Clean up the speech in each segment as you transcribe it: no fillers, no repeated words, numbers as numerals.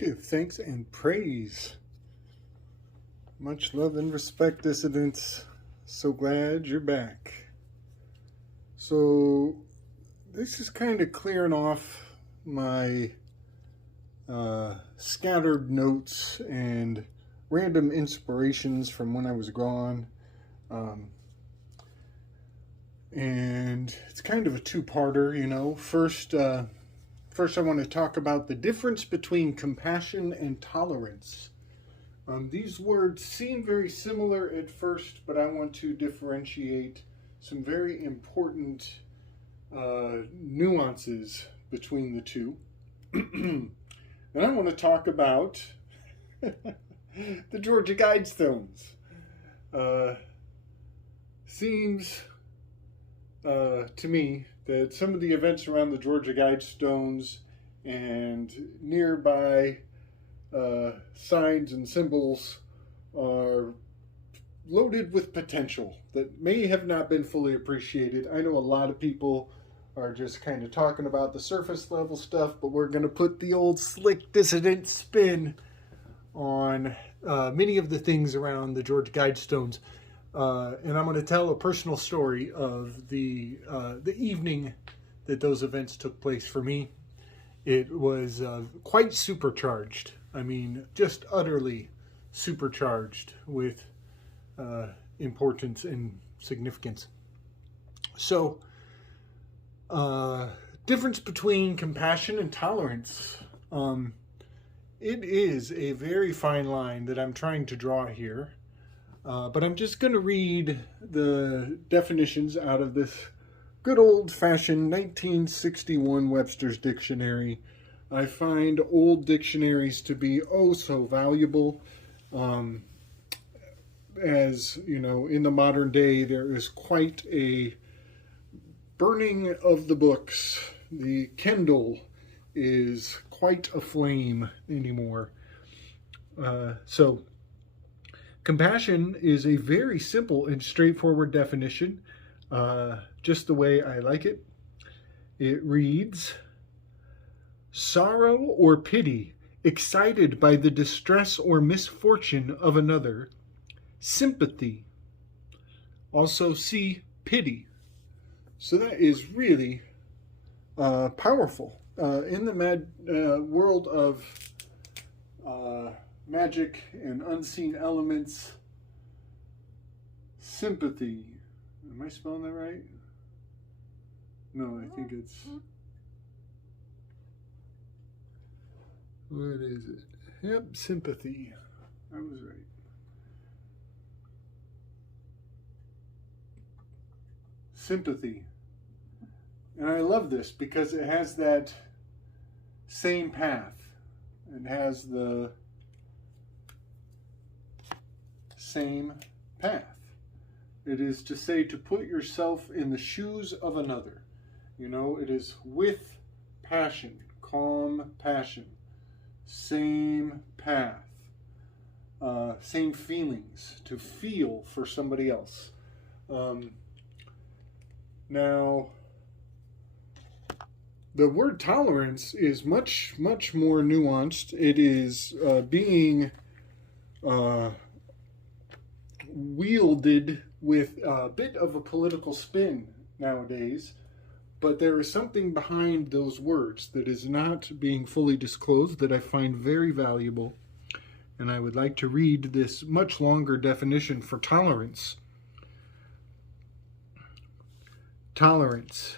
Give thanks and praise. Much love and respect, dissidents. So glad you're back. So this is kind of clearing off my scattered notes and random inspirations from when I was gone. And it's kind of a two-parter, you know. First, I want to talk about the difference between compassion and tolerance. These words seem very similar at first, but I want to differentiate some very important nuances between the two. Then I want to talk about the Georgia Guidestones. Seems to me that some of the events around the Georgia Guidestones and nearby signs and symbols are loaded with potential that may have not been fully appreciated. I know a lot of people are just kind of talking about the surface level stuff, but we're going to put the old slick dissident spin on many of the things around the Georgia Guidestones. And I'm going to tell a personal story of the evening that those events took place for me. It was quite supercharged. I mean, just utterly supercharged with importance and significance. So, difference between compassion and tolerance. It is a very fine line that I'm trying to draw here. But I'm just going to read the definitions out of this good old-fashioned 1961 Webster's Dictionary. I find old dictionaries to be oh so valuable. As you know, in the modern day, there is quite a burning of the books. The Kindle is quite aflame anymore. So compassion is a very simple and straightforward definition, just the way I like it. It reads, sorrow or pity excited by the distress or misfortune of another. Sympathy. Also see pity. So that is really powerful. In the world of magic and unseen elements, sympathy. Am I spelling that right? No, I think it's... What is it? Yep, sympathy. I was right. Sympathy. And I love this because it has that same path. It has the same path. It is to say to put yourself in the shoes of another. You know, it is with passion, calm passion, same path, same feelings, to feel for somebody else. Now, the word tolerance is much, much more nuanced. It is being wielded with a bit of a political spin nowadays, but there is something behind those words that is not being fully disclosed that I find very valuable, and I would like to read this much longer definition for tolerance. Tolerance.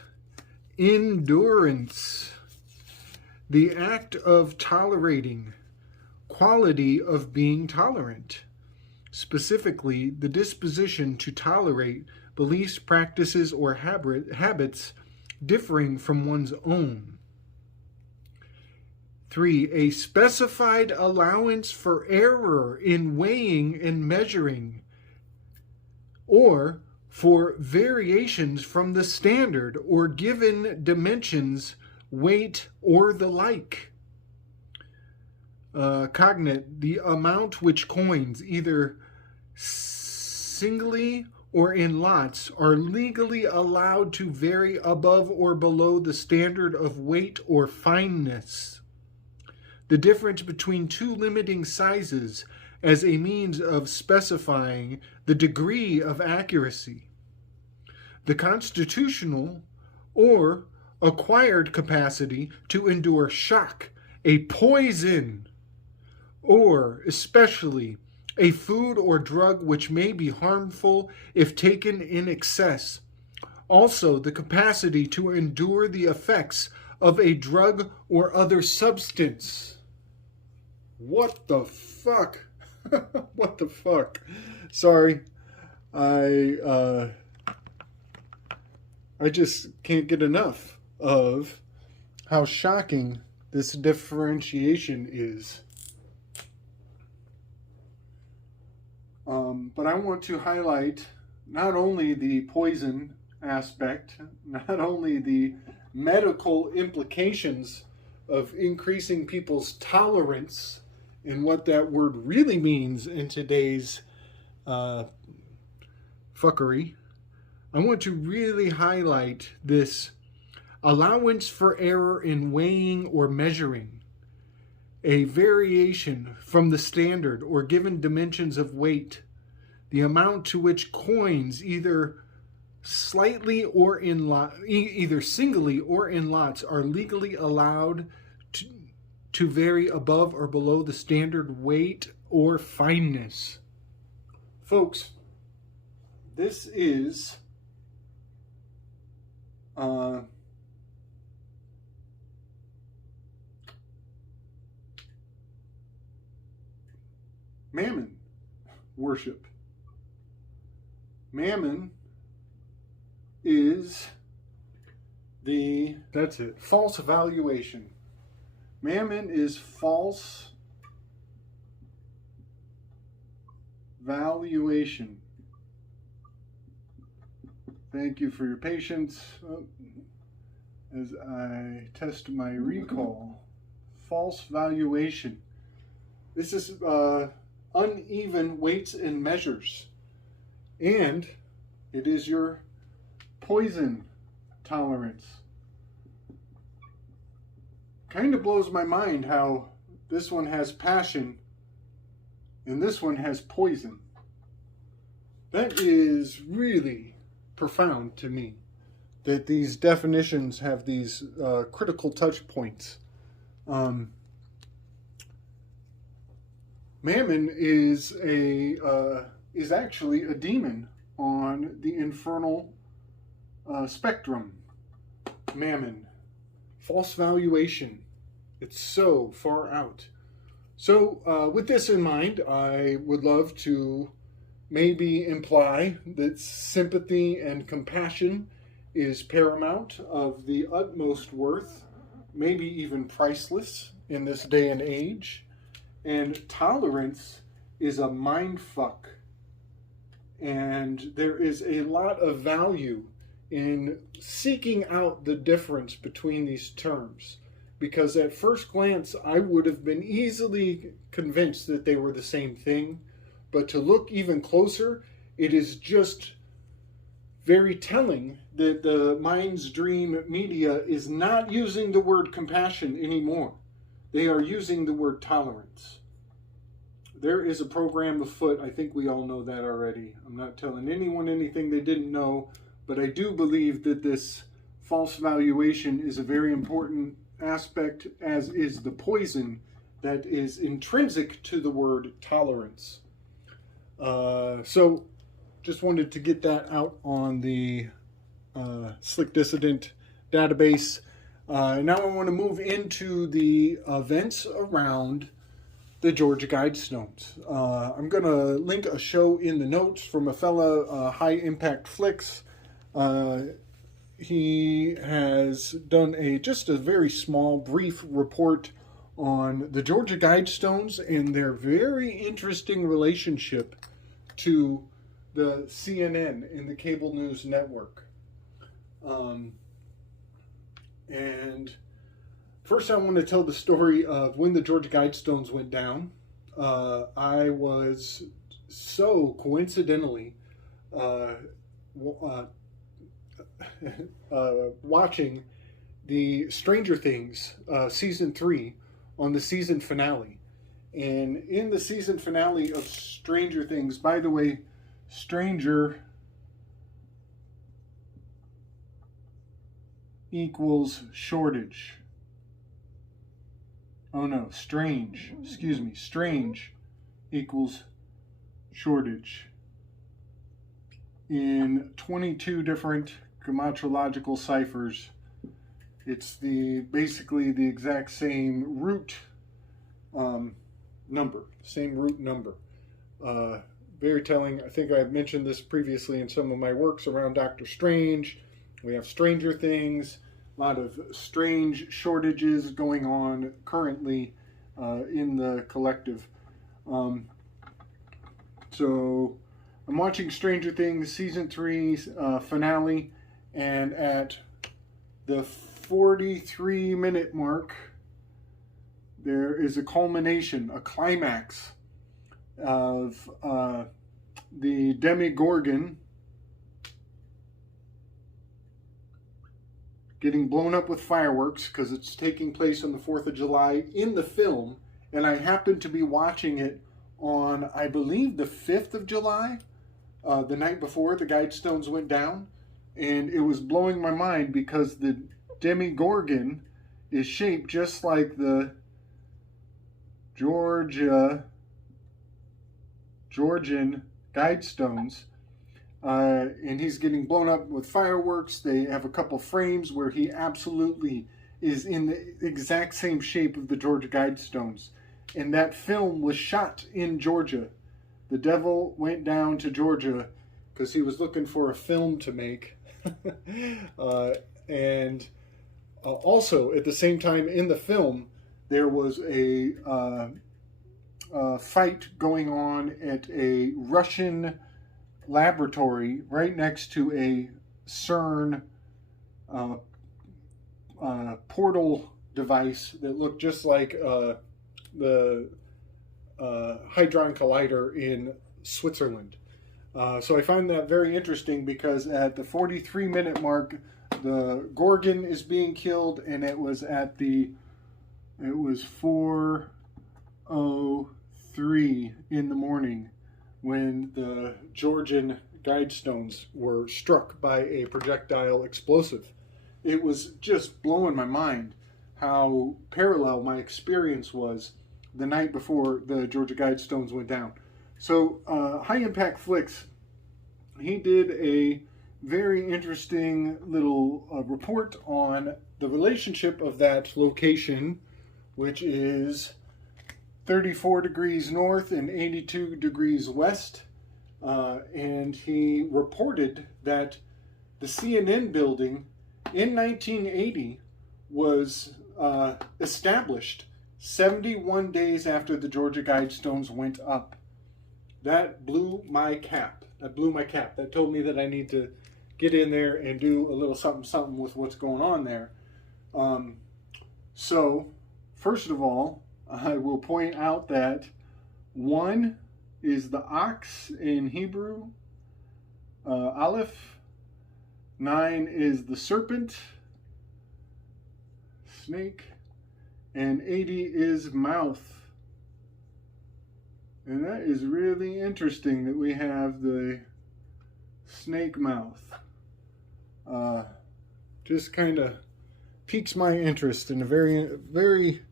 Endurance. The act of tolerating. Quality of being tolerant. Specifically, the disposition to tolerate beliefs, practices, or habits differing from one's own. 3. A specified allowance for error in weighing and measuring, or for variations from the standard or given dimensions, weight, or the like. Cognate, the amount which coins, either singly or in lots, are legally allowed to vary above or below the standard of weight or fineness. the difference between two limiting sizes as a means of specifying the degree of accuracy. The constitutional or acquired capacity to endure shock, a poison, or especially a food or drug which may be harmful if taken in excess. Also, the capacity to endure the effects of a drug or other substance. What the fuck? What the fuck? Sorry. I just can't get enough of how shocking this differentiation is. But I want to highlight not only the poison aspect, not only the medical implications of increasing people's tolerance and what that word really means in today's fuckery. I want to really highlight this allowance for error in weighing or measuring, a variation from the standard or given dimensions of weight, the amount to which coins either slightly or in either singly or in lots are legally allowed to vary above or below the standard weight or fineness. Folks, this is Mammon worship. Mammon is false valuation. Mammon is false valuation. Thank you for your patience as I test my recall. False valuation. This is uneven weights and measures. And it is your poison tolerance. Kind of blows my mind how this one has passion and this one has poison. That is really profound to me, that these definitions have these critical touch points. Mammon is actually a demon on the infernal spectrum. Mammon, false valuation. It's so far out. So with this in mind, I would love to maybe imply that sympathy and compassion is paramount, of the utmost worth, maybe even priceless in this day and age. And tolerance is a mind fuck. And there is a lot of value in seeking out the difference between these terms. Because at first glance, I would have been easily convinced that they were the same thing. But to look even closer, it is just very telling that the Mind's Dream media is not using the word compassion anymore. They are using the word tolerance. There is a program afoot. I think we all know that already. I'm not telling anyone anything they didn't know, but I do believe that this false valuation is a very important aspect, as is the poison that is intrinsic to the word tolerance. So just wanted to get that out on the Slick Dissident database. Now I want to move into the events around the Georgia Guidestones. I'm going to link a show in the notes from a fella, High Impact Flicks. He has done just a very small, brief report on the Georgia Guidestones and their very interesting relationship to the CNN and the cable news network. And first I want to tell the story of when the Georgia Guidestones went down. I was so coincidentally watching the Stranger Things season 3 on the season finale. And in the season finale of Stranger Things, by the way, stranger equals shortage. Oh no, strange, excuse me, strange equals shortage. In 22 different gematological ciphers, it's basically the exact same root number, same root number. Very telling. I think I've mentioned this previously in some of my works around Doctor Strange. We have Stranger Things, a lot of strange shortages going on currently in the collective. So I'm watching Stranger Things season 3 finale, and at the 43-minute mark, there is a culmination, a climax of the Demogorgon getting blown up with fireworks, because it's taking place on the 4th of July in the film, and I happened to be watching it on, I believe, the 5th of July, the night before the Guidestones went down, and it was blowing my mind because the Demogorgon is shaped just like the Georgian Guidestones, and he's getting blown up with fireworks. They have a couple frames where he absolutely is in the exact same shape of the Georgia Guidestones, and that film was shot in Georgia. The devil went down to Georgia because he was looking for a film to make. And also, at the same time in the film, there was a fight going on at a Russian laboratory right next to a CERN portal device that looked just like the Hadron Collider in Switzerland. So I find that very interesting because at the 43-minute mark, the Gorgon is being killed, and it was 4:03 in the morning when the Georgian Guidestones were struck by a projectile explosive. It was just blowing my mind how parallel my experience was the night before the Georgia Guidestones went down. So High Impact Flicks, he did a very interesting little report on the relationship of that location, which is 34 degrees north and 82 degrees west. And he reported that the CNN building in 1980 was established 71 days after the Georgia Guidestones went up. That blew my cap. That told me that I need to get in there and do a little something with what's going on there. So, first of all, I will point out that 1 is the ox in Hebrew, Aleph. 9 is the serpent, snake, and 80 is mouth. And that is really interesting that we have the snake mouth. Just kind of piques my interest in a very, very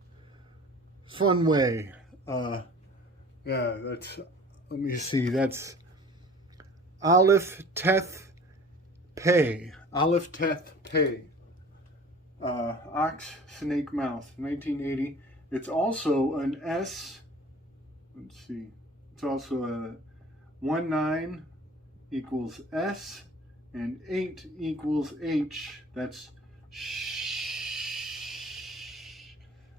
fun way. Yeah, that's, let me see, that's Aleph Teth Pei. Aleph Teth Pei. Ox, snake mouth, 1980. It's also an S. Let's see. It's also a 19 equals S and 8 equals H. That's shh.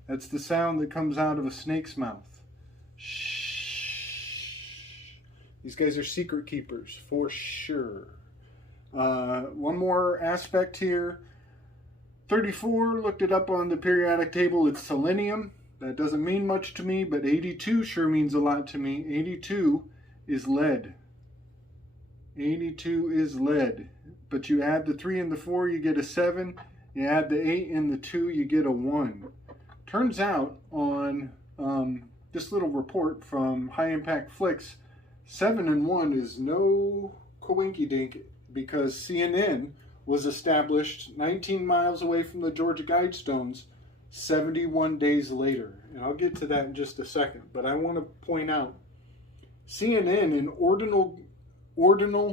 That's the sound that comes out of a snake's mouth. Shh. These guys are secret keepers for sure. One more aspect here. 34, looked it up on the periodic table. It's selenium. That doesn't mean much to me, but 82 sure means a lot to me. 82 is lead. 82 is lead. But you add the 3 and the 4, you get a 7. You add the 8 and the 2, you get a 1. turns out on this little report from High Impact Flicks, 7-1 is no coinky dink, because CNN was established 19 miles away from the Georgia Guidestones 71 days later. And I'll get to that in just a second. But I want to point out, CNN in ordinal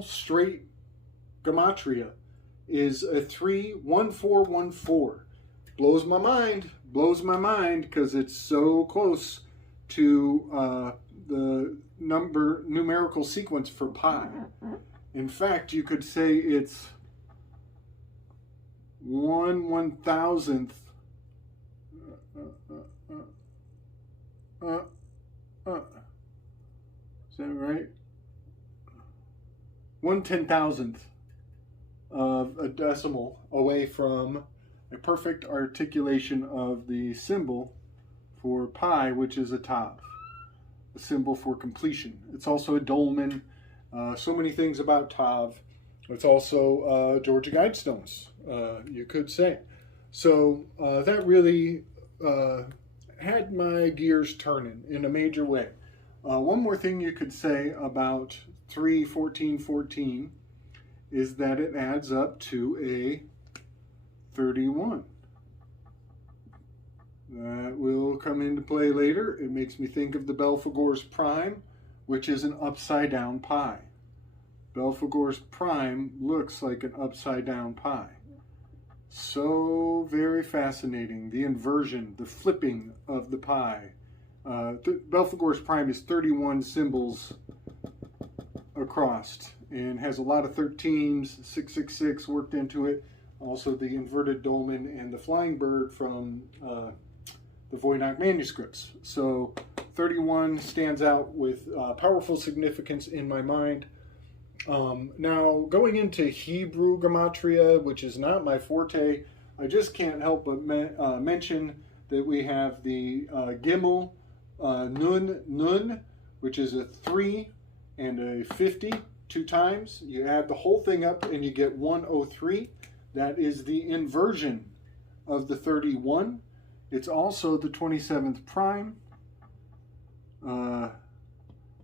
straight gematria is a 31414. Blows my mind, because it's so close to the numerical sequence for pi. In fact, you could say it's 1/1000th is that right? 1/10,000th of a decimal away from a perfect articulation of the symbol for pi, which is a tav, a symbol for completion. It's also a dolmen. So many things about tav. It's also Georgia Guidestones, you could say. So that really had my gears turning in a major way. One more thing you could say about 3-14-14 is that it adds up to a 31. That will come into play later. It makes me think of the Belphegor's prime, which is an upside down pi. Belphegor's prime looks like an upside down pi. So very fascinating. The inversion, the flipping of the pi. Belphegor's prime is 31 symbols across and has a lot of 13s, 666 worked into it. Also the inverted dolmen and the flying bird from the Voynich manuscripts. So 31 stands out with powerful significance in my mind. Now, going into Hebrew gematria, which is not my forte, I just can't help but mention that we have the Gimel Nun, which is a 3 and a 50, 2 times. You add the whole thing up and you get 103. That is the inversion of the 31. It's also the 27th prime.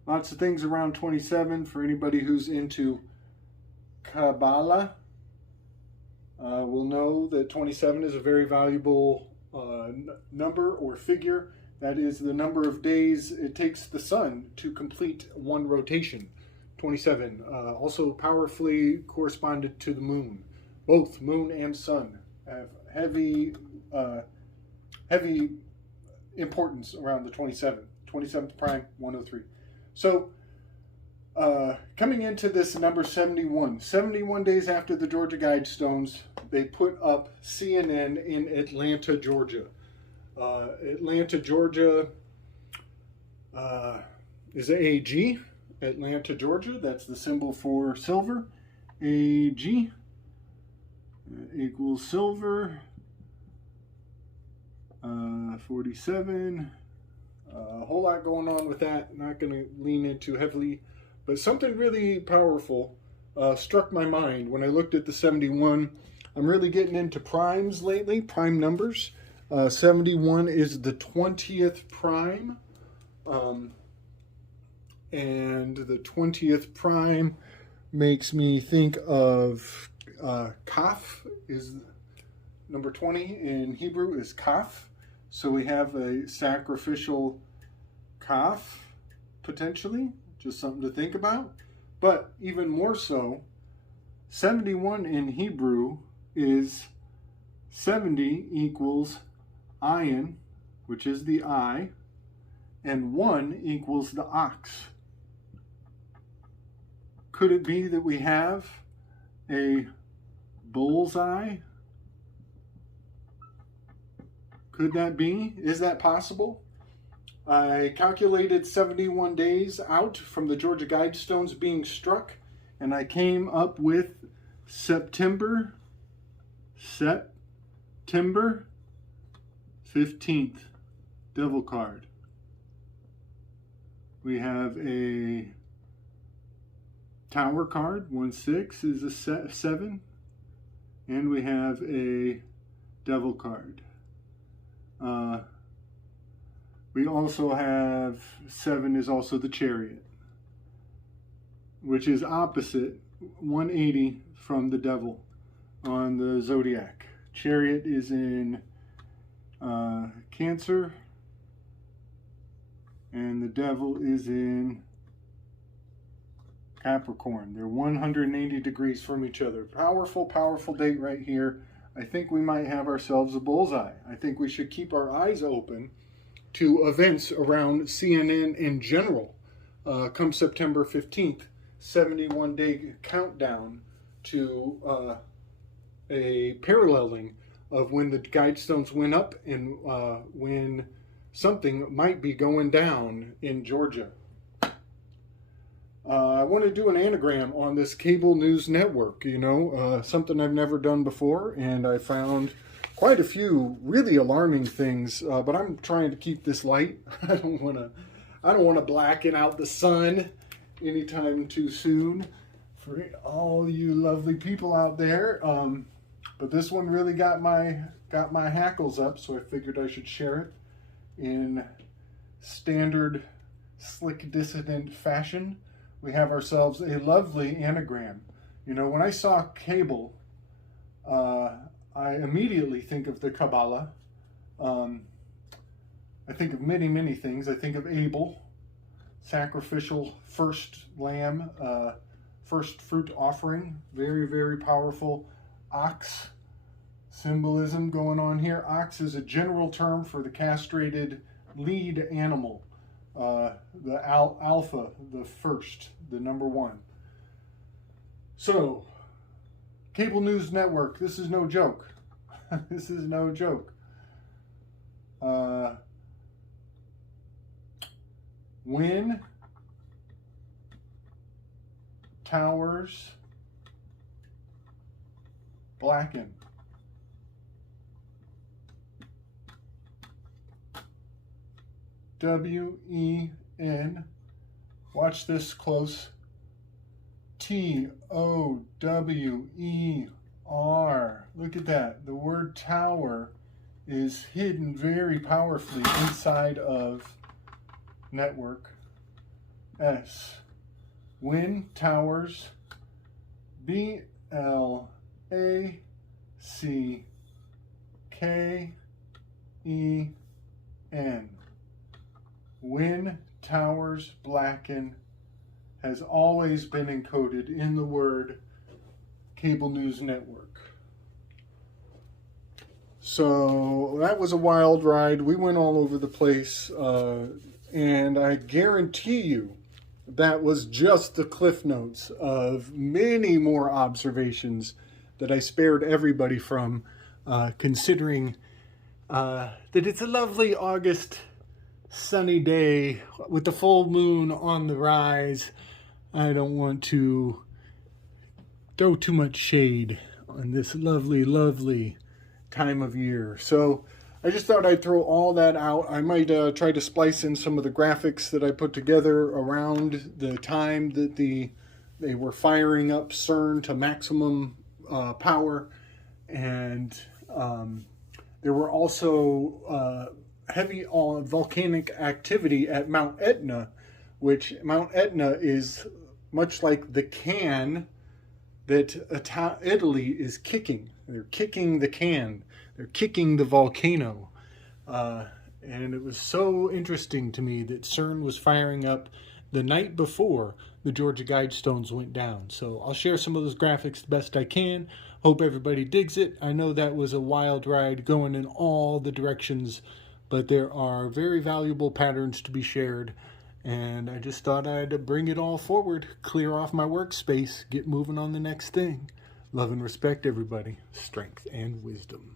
Lots of things around 27 for anybody who's into Kabbalah. Will know that 27 is a very valuable number or figure. That is the number of days it takes the sun to complete one rotation. 27. Also powerfully corresponded to the moon. Both moon and sun have heavy importance around the 27th. 27th prime, 103. So, coming into this number 71, 71 days after the Georgia Guidestones, they put up CNN in Atlanta, Georgia. Atlanta, Georgia is AG. Atlanta, Georgia, that's the symbol for silver. AG equals silver. 47. A whole lot going on with that. Not going to lean into heavily, but something really powerful struck my mind when I looked at the 71. I'm really getting into primes lately, prime numbers. 71 is the 20th prime, and the 20th prime makes me think of Kaf. Is number 20 in Hebrew is Kaf. So we have a sacrificial Kaf, potentially, just something to think about. But even more so, 71 in Hebrew is 70 equals ayin, which is the eye, and 1 equals the ox. Could it be that we have a bullseye? Could that be? Is that possible? I calculated 71 days out from the Georgia Guidestones being struck, and I came up with September 15th, devil card. We have a tower card, 1/6 is a 7, and we have a devil card. We also have 7 is also the Chariot, which is opposite 180 from the Devil on the zodiac. Chariot is in Cancer, and the Devil is in Capricorn. They're 180 degrees from each other. Powerful, powerful date right here. I think we might have ourselves a bullseye. I think we should keep our eyes open to events around CNN in general. Come September 15th, 71-day countdown to a paralleling of when the Guidestones went up and when something might be going down in Georgia. I want to do an anagram on this cable news network, something I've never done before, and I found quite a few really alarming things, but I'm trying to keep this light. I don't want to blacken out the sun anytime too soon for all you lovely people out there. But this one really got my hackles up, so I figured I should share it in standard slick dissident fashion. We have ourselves a lovely anagram. When I saw cable, I immediately think of the Kabbalah. I think of many, many things. I think of Abel, sacrificial first lamb, first fruit offering. Very, very powerful. Ox symbolism going on here. Ox is a general term for the castrated lead animal. The alpha, the first, the number one. So, cable news network, this is no joke. This is no joke. When towers blacken. W-E-N, watch this close, T-O-W-E-R. Look at that. The word tower is hidden very powerfully inside of network. S. When towers, B-L-A-C-K-E-N. When towers blacken has always been encoded in the word cable news network. So that was a wild ride. We went all over the place, and I guarantee you that was just the cliff notes of many more observations that I spared everybody from, considering that it's a lovely August sunny day with the full moon on the rise. I don't want to throw too much shade on this lovely, lovely time of year. So I just thought I'd throw all that out. I might try to splice in some of the graphics that I put together around the time that they were firing up CERN to maximum power. And there were also heavy volcanic activity at Mount Etna, which Mount Etna is much like the can that Italy is kicking. They're kicking the can. They're kicking the volcano. And it was so interesting to me that CERN was firing up the night before the Georgia Guidestones went down. So I'll share some of those graphics the best I can. Hope everybody digs it. I know that was a wild ride going in all the directions, but there are very valuable patterns to be shared. And I just thought I'd bring it all forward, clear off my workspace, get moving on the next thing. Love and respect, everybody. Strength and wisdom.